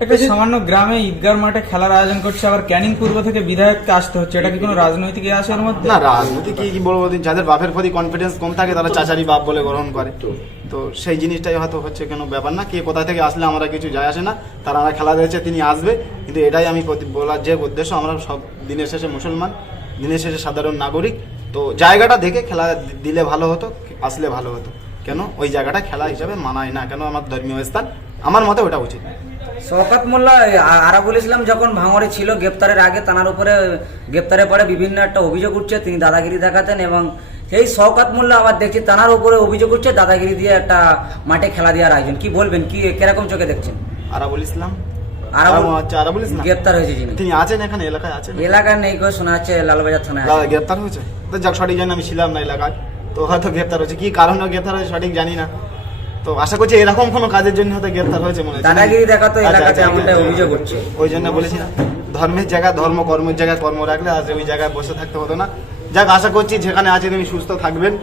একটা সামান্য গ্রামে ঈদগার মাঠে খেলার আয়োজন করছে আবার ক্যানিং পূর্ব থেকে বিধায়ককে আসতে হচ্ছে। এটা কি কোনো রাজনৈতিক এর মধ্যে? না রাজনীতি কি কি বলব? যাদের বাপের প্রতি কনফিডেন্স কম থাকে তারা চাচারি বাপ বলে গ্রহণ করে। তো? সেই জিনিসটাই হয়তো হচ্ছে কোনো ব্যাপার না। কে কোথা থেকে আসলে আমরা কিছু যায় আসে না। তারা আমরা খেলা দিয়েছে তিনি আসবে। কিন্তু এটাই আমি বলার যে উদ্দেশ্য আমরা সব দিনের শেষে মুসলমান দিনের শেষে সাধারণ নাগরিক। তো জায়গাটা দেখে খেলা দিলে ভালো হতো আসলে ভালো হতো। কেন? ওই জায়গাটা খেলা হিসাবে মানায় না। কেন? আমার ধর্মীয় স্থান। আমার মতে ওটা উচিত। শওকাত মোল্লা আরাবুল ইসলাম যখন ভাঙড়ে ছিল গ্রেপ্তারের আগে তার উপরে গ্রেপ্তারের পরে বিভিন্ন একটা অভিযোগ উঠছে তিনি দাদাগিরি দেখাতেন এবং সেই শওকাত মোল্লা আবার দেখছি তানার উপরে অভিযোগ উঠছে দাদাগিরি দিয়ে একটা মাঠে খেলা দেওয়ার আয়োজন। কি বলবেন? কি কীরকম চোখে দেখছেন? আরাবুল ইসলাম? আরাবুল আচ্ছা ইসলাম। গ্রেপ্তার হয়েছে যিনি। তিনি আছেন এখানে? এলাকায় আছেন? এলাকার নেই করে শোনা যাচ্ছে লালবাজার থানায় গ্রেপ্তার হয়েছে? তো যাক সঠিক জানি আমি ছিলাম না এলাকায়। তো হয়তো গ্রেপ্তার হয়েছে। কি কারণে গ্রেপ্তার হয়েছে সঠিক জানি না। তো আশা করছি এরকম কোনো কাজের জন্য হয়তো গ্রেপ্তার হয়েছে মনে হচ্ছে। দাদাগিরি দেখাতো আচ্ছা, এলাকাতে আচ্ছা, এমনটাই আচ্ছা। অভিযোগ উঠছে ওই জন্য বলেছি না। ধর্মের জায়গায় ধর্ম কর্মের জায়গায় কর্ম রাখলে আজ ওই জায়গায় বসে থাকতে হতো না। যাক আশা করছি যেখানে আছে তুমি সুস্থ থাকবেন।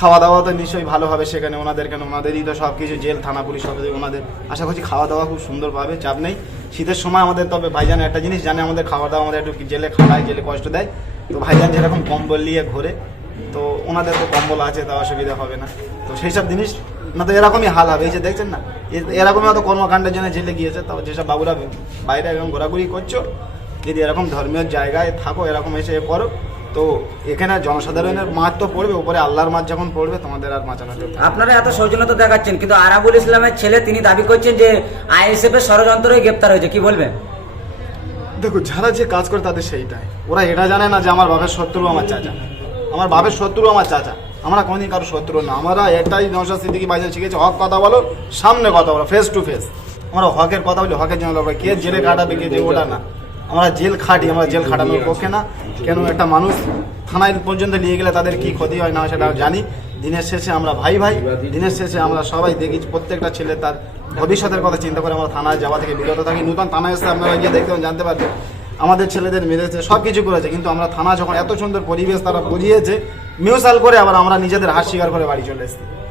খাওয়া দাওয়া তো নিশ্চয়ই ভালো হবে সেখানে ওনাদের কেন ওনাদেরই তো সব কিছু জেল থানা পুলিশ সব ওনাদের। আশা করছি খাওয়া দাওয়া খুব সুন্দর পাবে চাপ নেই। শীতের সময় আমাদের তবে ভাইজান একটা জিনিস জানে আমাদের খাওয়া দাওয়া আমাদের একটু জেলে খাওয়ায় জেলে কষ্ট দেয়। তো ভাইজান যেরকম কম্বল নিয়ে ঘোরে তো ওনাদের তো কম্বল আছে তা অসুবিধা হবে না। তো সেই সব জিনিস না তো এরকমই হাল হবে এই যে দেখছেন না? এরকমই হয়তো কর্মকাণ্ডের জন্য জেলে গিয়েছে তো যেসব বাবুরা বাইরে এরকম ঘোরাঘুরি করছ যদি এরকম ধর্মীয় জায়গায় থাকো এরকম এসে এ করো তো এখানে জনসাধারণের মাছ তো পড়বে উপরে আল্লাহর মাছ যখন পড়বে তোমাদের আর মাচানো আপনারা এত সৌজন্যতা দেখাচ্ছেন কিন্তু আরাবুল ইসলামের ছেলে তিনি দাবি করছেন যে আইএসএফ এর ষড়যন্ত্রে গ্রেপ্তার হয়েছে কি বলবেন? দেখো যারা যে কাজ করে তাদের সেইটাই। ওরা এটা জানে না যে আমার বাপের শত্রু আমার চাচা। আমার বাপের শত্রু আমার চাচা। আমরা কোনদিন কারও শত্রু না। আমরা এটাই নশা সিদ্দিকি বাইজা শিখেছি? হক কথা বলো, সামনে কথা বলো ফেস টু ফেস আমরা হকের কথা বলি, হকের জন্য কে জেলে খাটাবে কে ওটা না। আমরা জেল খাটি, আমরা জেল খাটানোর পক্ষে না। কেন একটা মানুষ থানায় পর্যন্ত নিয়ে গেলে তাদের কি ক্ষতি হয় না সেটা জানি। দিনের শেষে আমরা ভাই ভাই, দিনের শেষে আমরা সবাই দেখি প্রত্যেকটা ছেলে তার ভবিষ্যতের কথা চিন্তা করে আমরা থানায় যাওয়া থেকে বিরত থাকি। নতুন থানায় এসে আপনারা গিয়ে দেখতে জানতে পারবেন। আমাদের ছেলেদের মেরেছে সব কিছু করেছে, কিন্তু আমরা থানা যখন এত সুন্দর পরিবেশ তারা বুঝিয়েছে, মিউসাল করে আবার আমরা নিজেদের হাত স্বীকার করে বাড়ি চলে এসেছি।